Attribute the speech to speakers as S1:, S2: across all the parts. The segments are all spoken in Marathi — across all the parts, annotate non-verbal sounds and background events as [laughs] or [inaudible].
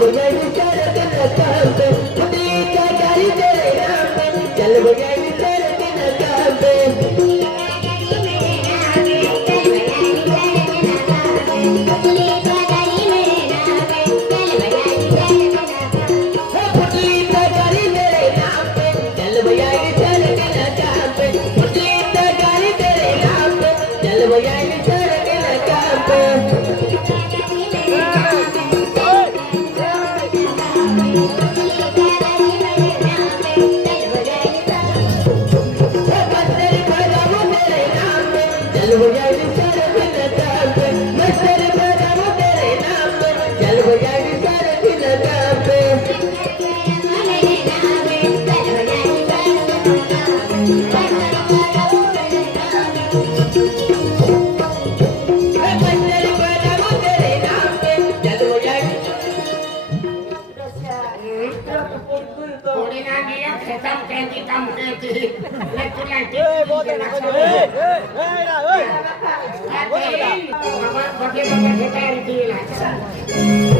S1: করবে Thank you. Thank you.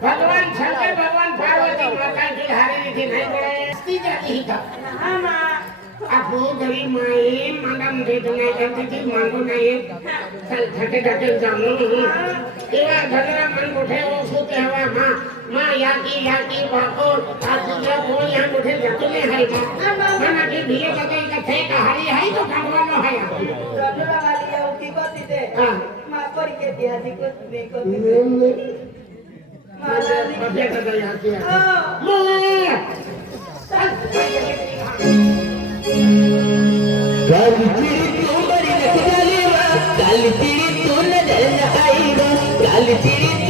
S1: ભગવાન ભગવાન ભગવાન પાર્વતી નહીં આ ભોગમાં એ મનમ જે દુનિયા કરતી માંગુ નહીં. ધકે ધકે જામુની એવા ભગરા મન ઉઠે ઓ સુતે હવા માં માં યાકી યાકી બાકો આ સુજે કોણ યા ઉઠે જતો ને હે માં ના કે ભીએ બતાઈ કે થે કે હરી હઈ તો કાઢવાનો હે પ્રભુરા વાલી ઉકી કોતી દે હા માં પડી કે દિયાજી કોતી દે
S2: કોતી દે માં પગે કદા યાકી માં ચાલ કી ಗಾಲಿ ತಿಳಿ ತುನ್ನ ಐದ ಗಾಲಿ ತಿಳಿ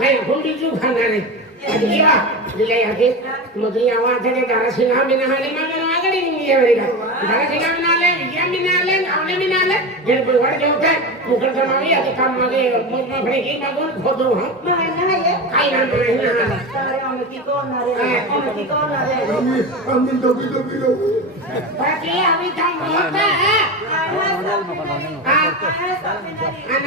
S1: ભાઈ હુંડી શું ખાનારે ಅದಿಯಾ ಇಲ್ಲ ಯಾಕೆ ಮೊದಲು ಯಾವಾಗಲೇ ದರಸಿಂಗಾಮಿನ ಹಾಲಿ ಮಗನ ಆಗಲಿ ನಿಮಗೆ ಅವರೀಗ ದರಸಿಂಗಾಮಿನಾಲೆ ವಿಜಯಮಿನಾಲೆ ಅವನಮಿನಾಲೆ ಜನಪದ ಹೊಡೆದು ಹೋಗ್ತಾರೆ ಮುಖಂಡ ಮಾಡಿ ಅದು ಕಮ್ಮಗೆ ಮುದ್ಮ ಬಳಿಗೆ ಮಗನ ಹೋದ್ರು ಅಣ್ಣ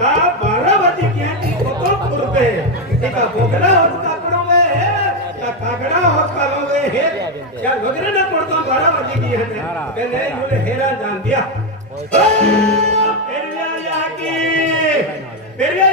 S1: का बारामती यांनी
S3: कोतो पुरते एका बोगला होता पडवे का कागडा होता लोवे हे या वगैरे ना पडतो बारामती की हने ते ले मुले हेरा जान दिया. मेरिया या की मेरिया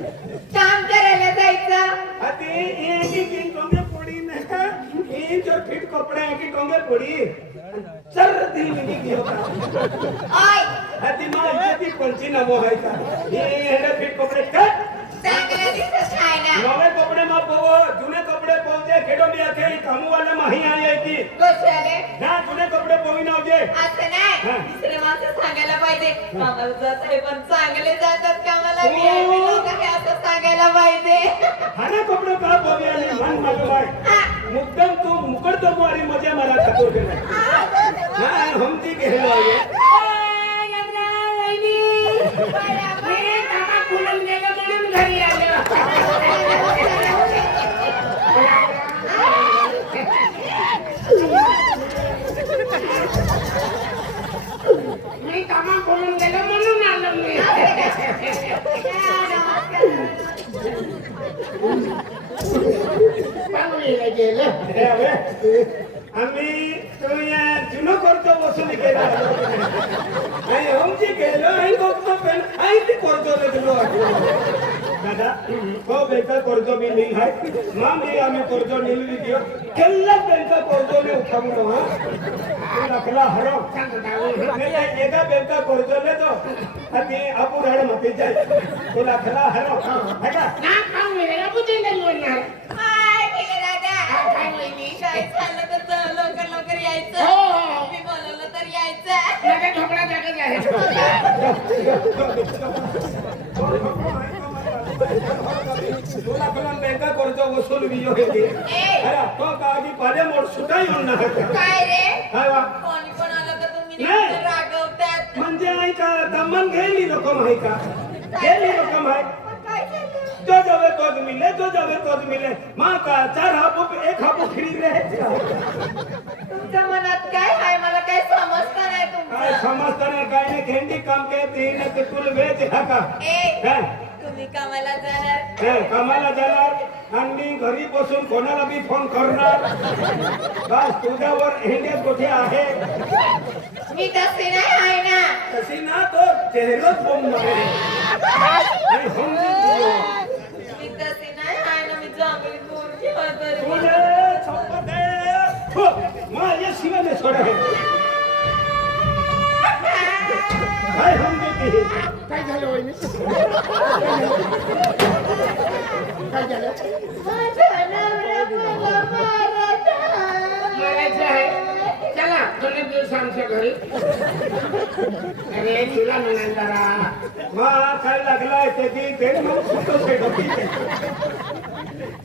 S3: काम
S4: करायला जायचं.
S3: अति ये की की टोंगे पड़ी ना. ये जो फिट कपड़े हैं की टोंगे पड़ी चर मिली की होगा
S4: ओय
S3: अति माँ इज्जती पंची नमो है का ये हेडे फिट कपड़े कट की.
S4: कशाले
S3: ना जुने कपडे पोवी नवजे
S4: असं नाही.
S3: हा.
S4: दुसरे माणसं सांगायला पाहिजे. कामाला जात आहे पण चांगले जातात कामाला.
S3: हो.
S4: VIP लोक हे असं सांगायला पाहिजे.
S3: हाने कपडे का पोवी आणि मन मुक्दम तू मुकड तो वाली मजा मला ठाकूर के नाही ना आहे
S1: मी कामा खुलून गेलं म्हणून घरी आलो मी कामा खोलून गेलो म्हणून आलो मी पाहुणीला गेलं
S3: हे अबे आम्ही तो या जुनो करतो वसुली केला नाही हमती गेलो आई बघतो पण आई ती करतो रे तुलो दादा हो बेटा करतो मी नाही आहे मा मी आम्ही करतो निलवी दियो केल्ला बेटा करतो मी उठावलो हा तू नकला हरो नाही नाही, एका बेटा करतो ले तो आणि आपण राड मती जाय तू नकला हरो है का
S1: ना पाहुणीला बुद्धी नाही बोलणार
S4: झालं तर चल, लवकर लवकर
S1: हो,
S4: यायचं
S1: हो.
S4: मी बोलवलं तर यायचं.
S1: माझा झोपडा जागच आहे.
S3: तुला कलम बँका करतो वसूल बियो हे अरे तो काजी पाले मोड सुटाई होणार
S4: काय रे?
S3: काय वा?
S4: कोणी पण आलं तर तुम्ही
S3: नाही.
S4: नुसतं रागवतात?
S3: म्हणजे आहे का दमन गेली रक्कम आहे का? गेली रक्कम आहे
S4: पण काय झालं
S3: जो जावे मिले जो जावे तोच मिले. माँ का चार हापू एक हापू फ्री रहे.
S4: तुमच्या मनात काय आहे? मला काय समजत नाही
S3: काय
S4: तुमचं
S3: समजताना काय नाही. खेंडी काम के तीन ते तुल वेच हा का
S4: ए
S3: काय
S4: तुम्ही कामाला जाणार?
S3: हे कामाला जाणार. आणि मी घरी बसून कोणाला बी फोन करणार? बस तुझ्यावर हेंडे कुठे आहे.
S4: मी तसे नाही आहे ना.
S3: तशी ना तो चेहरोच बोंब मारे [laughs] शिवाने सोडा हे. काय समजते
S1: काय झालं वहिनी काय झालं?
S4: मला
S1: मारायचं आहे चला दोन दिवस आमच्या घरी अरे तुला म्हणाल जरा
S3: मग काय लागलाय त्याची ते मग सुटतो ते डोकी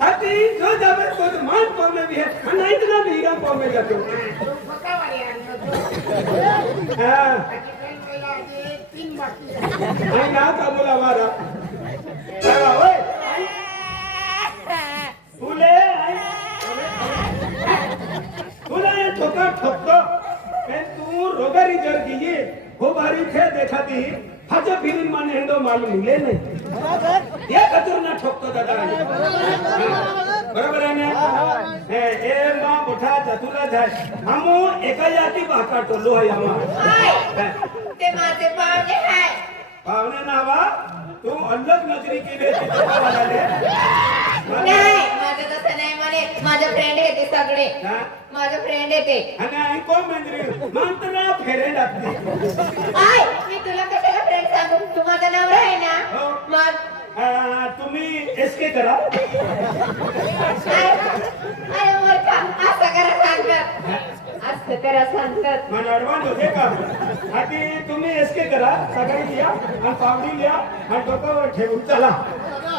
S3: हाती जो जावे तो मान पावमे भी है मीरा पावमे जातो. आणि का बोला वारा. फुले फुले ठोका ठोकतो तू रोगारी जर कीजिए हो बारी थे देखा दी हज फिरिन माने हेंदो मालूम मिले नहीं. ये ना ठोकतो दादा. बरोबर आहे ना? हे ए मा मोठा चतुरा जाय हमो एका जाती बाका टोलो आहे आम्हा
S4: ते माझे पाहुणे हाय.
S3: पाहुणे नावा तू अलग नजरी केली
S4: नाही माझं तसं नाही म्हणे. माझे फ्रेंड आहे ते सगळे.
S3: हा?
S4: माझे फ्रेंड आहे ते
S3: आणि ऐको मंत्री मंत्र फेरे लागते
S4: आय मी तुला कशाला फ्रेंड सांगू? तू माझा नवरा आहे ना?
S3: हो.
S4: मग
S3: तुम्ही एस के करा.
S4: आय मूर्खा असं करा सांगतात असं करा सांगतात
S3: मला होते का? आधी तुम्ही एस के करा. सकाळी लिहा आणि पावडी लिहा आणि डोक्यावर ठेवून चला.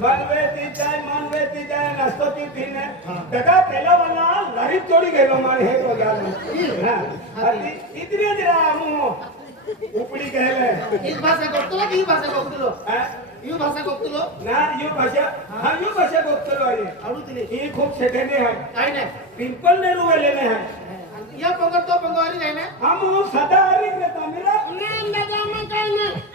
S3: जाय जाय तका पेला वाला लरी तोडी गेलो मान हे हा. आधी इतने जरा मु. उपडी कहले
S1: ही भाषा गोगतलो की ही भाषा गोगतलो
S3: हा?
S1: ही भाषा गोगतलो
S3: ना यो भाषा हा यो भाषा बघतो आहे
S1: आवडू तिने
S3: ही खूप सेठेने आहे.
S1: काय नाही.
S3: पिंपल ने रुवेलेने आहे.
S1: या पंगर तो पंगवारी नाही ना?
S3: हम सदा हरी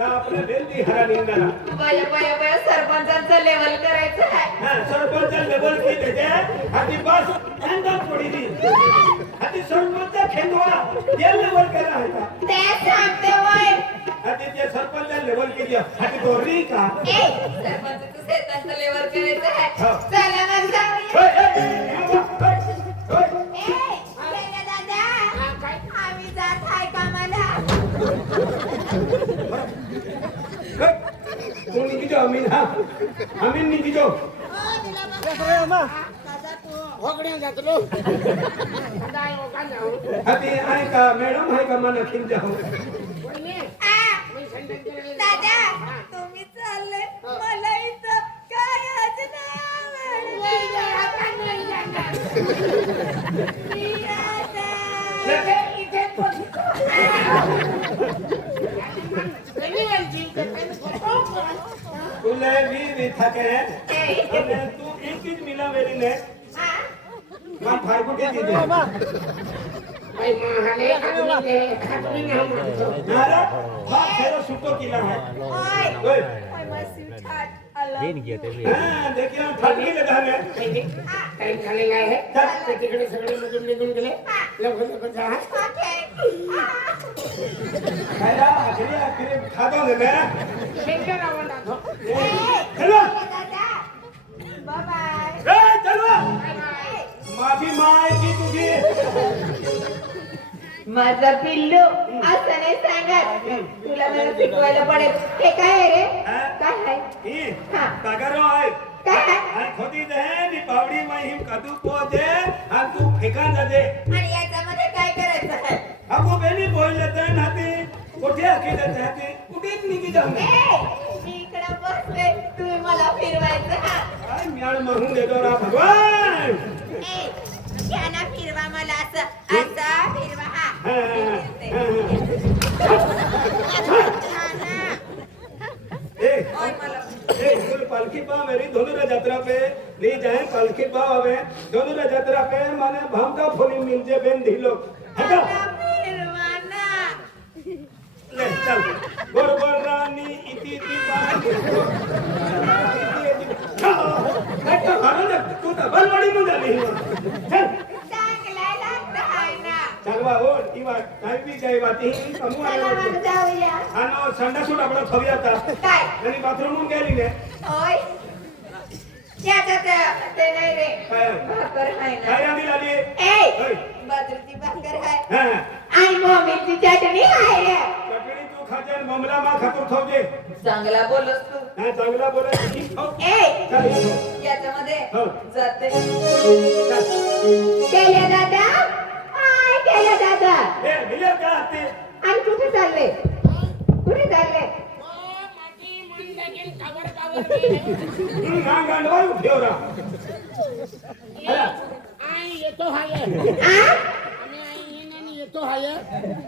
S1: का
S3: आपले बेलती हरा निंगाना
S4: बया बया बया सरपंचांचं लेवल करायचं आहे.
S3: हा सरपंच लेवल की देते हाती बस दी हाती सरपंच खेंदवा ते लेवल करा आहे का?
S4: ते सांगते वय
S3: हाती ते सरपंच लेवल की दिया हाती तो री का?
S4: ए लेवल करायचं आहे. चला मग जाऊया.
S3: होय, होय, होय, होय.
S4: ए,
S1: दाय ओ का जाऊ
S3: हाती आहे का? मॅडम आहे का? मला खिल जाऊ.
S4: दादा तुम्ही चालले. मला इथं काय आज
S1: बोले भी विथा के अबे तू एक चीज मिला
S3: मेरी ने. हां? मैं फाड़को के दी भाई महाले आदमी ने आदमी ने
S1: हम नारा हां फेरो सुटो किला है.
S3: ओए ओए मसी छाट देन गया ते हां देखिए फाटकी लगा है.
S1: टाइम खाली नाही है तर तिकडे सगळे मजूर निघून गेले. लवकर लवकर जा.
S3: खायला आखरी आखरी खाता होते ना
S1: शेंगा
S3: माफी मागायची तुझी
S4: माझा पिल्लू असं नाही सांगत. तुला मला शिकवायला पडेल. हे काय आहे रे? काय आहे?
S3: ही?
S4: हा.
S3: आहे.
S4: काय आहे?
S3: दे पावडी मा हिम कदू पोजे आणि तू फेकान दे.
S4: आणि याच्यामध्ये काय करायचं आहे?
S3: बेनी नाती. कुठे देते हाती कुठेच निघी जाऊ
S4: बसले. तुम्ही मला फिरवायचं हा
S3: काय देतो रा भगवान?
S4: ए, घ्या ना फिरवा मला असं. असं फिरवा. हा.
S3: हा, हा,
S4: फिरते.
S3: हा, हा.
S4: हा ना.
S3: पालखी पाव मेरी धनुरा यात्रा पे. नी जाए पालखी पाव हवे धनुरा यात्रा पे माने भामका फोली मिल जे बेन ढिलो. हटा. ले चल. गोर गोर रानी इति तू तो बलवाडी में झाली. चल. चालवा ओढ इवा काय बी जाय वाती. कमू आले आनो संडा सूट आपला थवी आता. आणि बाथरूम गेली ने? काय? काय आम्ही लाली हा.
S4: आणि मम्मीची चटणी आहे.
S3: चटणी तू खाते आणि ममला मा खातो ठेवते.
S4: चांगला बोलस तू.
S3: हा चांगला बोलायचं की खाऊ
S4: ए
S3: चल, ये. खाऊ.
S4: याच्यामध्ये
S3: हो.
S4: जाते.
S3: चल.
S4: केल्या दादा? हाय केल्या दादा.
S3: ए, मिळेल का ते
S4: आणि कुठे चालले? कुठे चालले?
S3: हा गांडवा
S1: हाय.
S4: आ?
S1: आम्ही आई येईन आणि येतो हाय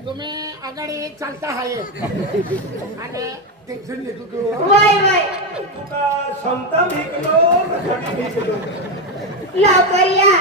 S1: तुम्ही आघाडी चालता हाय आणि टेन्शन घेतो तू
S4: वय वय
S3: तुका समता भिकलो का थोडी भिकलो
S4: लवकर या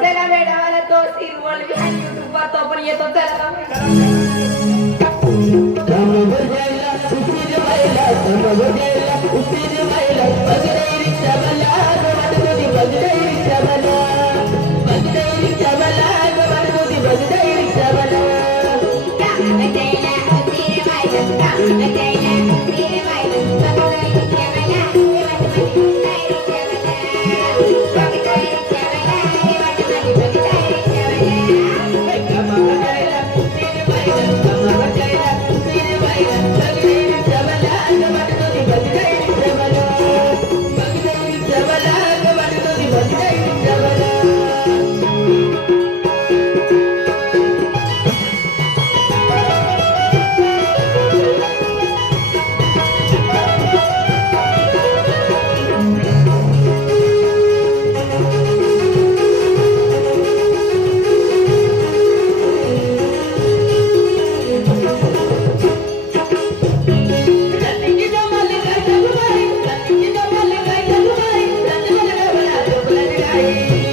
S4: चला मॅडमाला तो सिरवळ घ्यान युट्यूब वर तो पण येतो. चला Bye.